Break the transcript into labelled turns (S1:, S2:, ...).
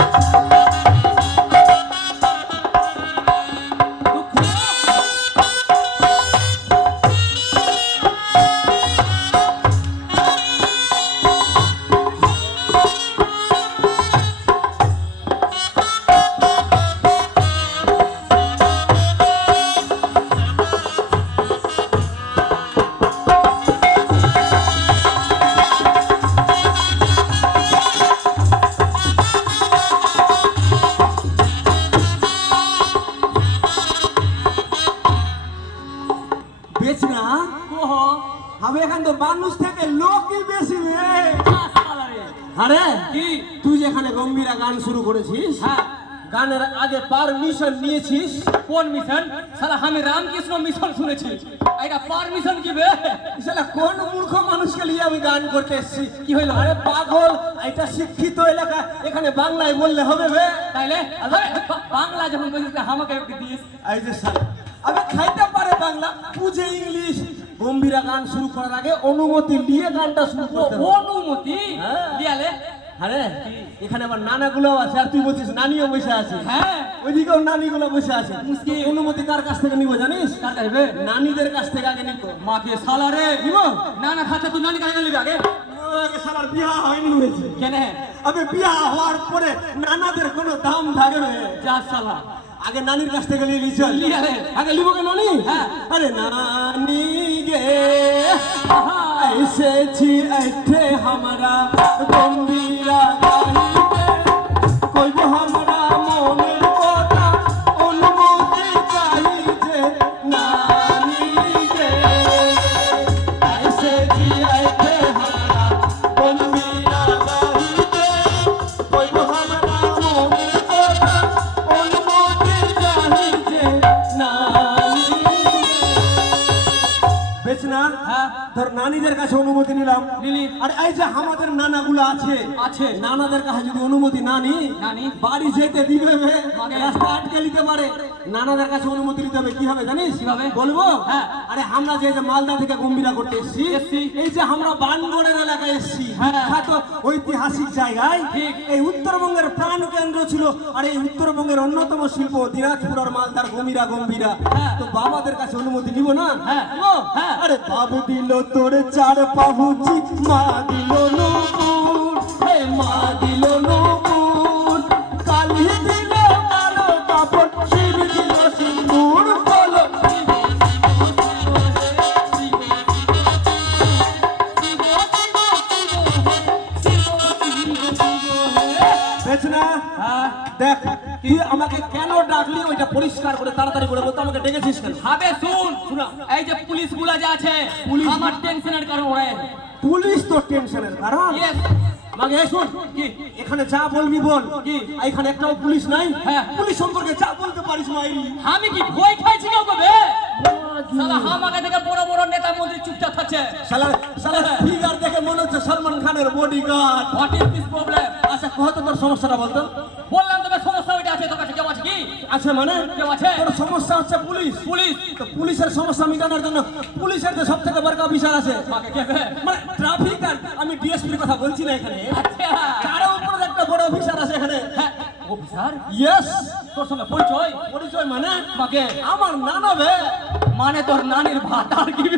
S1: বেশ না?
S2: ওহ
S1: আমি এখান তো মানুষ থেকে লোকই বেশি রে। আরে
S2: কি?
S1: তুই যেখানে গম্ভীরা গান শুরু করেছিস
S2: হ্যাঁ।
S1: গানের আগে পারমিশন নিয়েছিস।
S2: কোন মিশন সালা আমি রামকৃষ্ণ মিশন শুনেছি। এটা পারমিশন কি বে?
S1: শালা কোন মূর্খ মানুষকে নিয়ে আমি গান করতে এসেছি?
S2: কি হইল?
S1: আরে পাগল এটা শিক্ষিত এলাকা এখানে বাংলায় বললে হবে বে।
S2: তাইলে? বাংলা যখন বলছিস আমাকে একটু দিস।
S1: এই যে শালা আমি খাইতে বুঝে ইংলিশ। গম্ভীরা গান শুরু করার আগে অনুমতি নিয়ে গানটা শুরু করতে।
S2: অনুমতি?
S1: হ্যাঁ।
S2: দিয়ালে
S1: আরে এখানে আবার নানাগুলো আছে আর তুই বলছিস নানিও বসে আছে।
S2: হ্যাঁ।
S1: ওইদিকেও নানিগুলো বসে আছে। অনুমতি কার কাছ থেকে নিব জানিস?
S2: কার কাছে
S1: নানিদের কাছ থেকে আগে নিব।
S2: মাকে সালারে
S1: নিব?
S2: নানা খাচ্ছে তুই নানি কাছে নিবি আগে?
S1: আগে শালার বিয়া হয়নি হয়েছে
S2: কেন?
S1: আবে বিয়া হওয়ার পরে নানাদের কোনো দাম থাকবে
S2: যা সালা
S1: আগে নানির কাছ থেকে নিয়ে চল
S2: নিয়ে আরে।
S1: আগে লিবো কে নানি
S2: হ্যাঁ।
S1: আরে নানি গে এসেছি এঠে হামারা ধর নানিদের কাছে অনুমতি নিলাম
S2: নিলি।
S1: আর এই যে আমাদের নানাগুলো আছে
S2: আছে।
S1: নানাদের কাছে যদি অনুমতি না নি
S2: নানি।
S1: বাড়ি যেতে দিবে রাস্তা আটকে নিতে পারে নানাদের কাছে অনুমতি নিতে হবে কি হবে জানিস
S2: কীভাবে?
S1: বলব
S2: হ্যাঁ।
S1: আরে আমরা যে যে মালদা থেকে গম্ভীরা করতে এসেছি। এই যে আমরা বানগড়ের এলাকায় এসেছি
S2: হ্যাঁ।
S1: বিখ্যাত ঐতিহাসিক জায়গায় এই উত্তরবঙ্গের প্রাণ কেন্দ্র ছিল আর এই উত্তরবঙ্গের অন্যতম শিল্প দিনাজপুর আর মালদার গম্ভীরা গম্ভীরা
S2: হ্যাঁ।
S1: তো বাবাদের কাছে অনুমতি নিব না
S2: হ্যাঁ। হ্যাঁ।
S1: আরে বাবু দিল তোর চার পাহুচি মা দিল নুপুর না?
S2: হ্যাঁ।
S1: দেখ তুই আমাকে কেন ডাকলি? ওইটা পরিষ্কার করে তাড়াতাড়ি করে বলতো আমাকে ডেকেছিস কেন?
S2: হবে শুন। এই যে পুলিশগুলা যে আছে আমার টেনশনের কারণ
S1: পুলিশ তো টেনশনের কারণ? মাগে শোন। কি? এখানে যা বলবি বল।
S2: কি?
S1: এখানে একটাও পুলিশ নাই।
S2: হ্যাঁ।
S1: পুলিশ সম্পর্কে যা বলতে পারিস মাইরি।
S2: আমি কি ভয় খাইছি কেউ কবে আমাকে থেকে বড় বড় নেতা মন্ত্রী চুপচাপ থাকছে।
S1: শালা শালা ফিগার দেখে মনে হচ্ছে সলমান খানের bodyguard
S2: what is this problem
S1: আচ্ছা কত তোর সমস্যাটা বলতো?
S2: বললাম তবে সমস্যা ওইটা আছে কাছে কেউ আছে কি?
S1: আছে মানে?
S2: কেউ আছে?
S1: তোর সমস্যা হচ্ছে পুলিশ।
S2: পুলিশ?
S1: তো পুলিশের সমস্যা মিটানোর জন্য পুলিশের যে সব থেকে বড় অফিসার আছে? মানে ট্রাফিক আর আমি ডিএসপির কথা বলছি না এখানে।
S2: আচ্ছা।
S1: তার উপরে একটা বড় অফিসার আছে এখানে।
S2: হ্যাঁ। অফিসার?
S1: ইয়েস
S2: তোর সঙ্গে পরিচয়?
S1: পরিচয় মানে? আমার নানা বে।
S2: মানে তোর নানির ভাত আর কি?